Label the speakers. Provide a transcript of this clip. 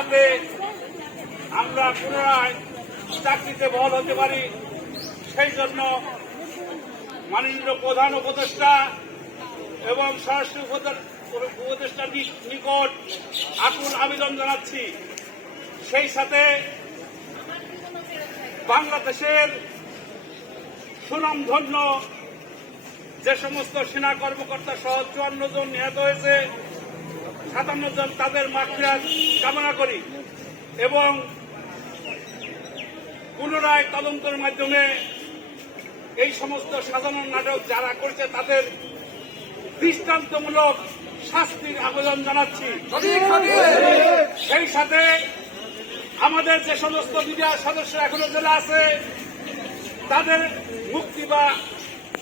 Speaker 1: যাতে আমরা পুনরায় চাকরিতে বল হতে পারি। সেই জন্য মাননীয় প্রধান উপদেষ্টা এবং স্বরাষ্ট্র উপদেষ্টার নিকট আকুল আবেদন জানাচ্ছি। সেই সাথে বাংলাদেশের সুনামধন্য যে সমস্ত সেনা কর্মকর্তা সহ চুয়ান্ন জন নিহত হয়েছে সাতান্ন জন তাদের মাকফিরাত কামনা করি এবং পুনরায় তদন্তের মাধ্যমে এই সমস্ত সাধারণ নাটক যারা করেছে তাদের দৃষ্টান্তমূলক শাস্তির আবেদন জানাচ্ছি। সেই সাথে আমাদের যে সমস্ত মিডিয়ার সদস্য এখনও জেলা আছে তাদের মুক্তি বা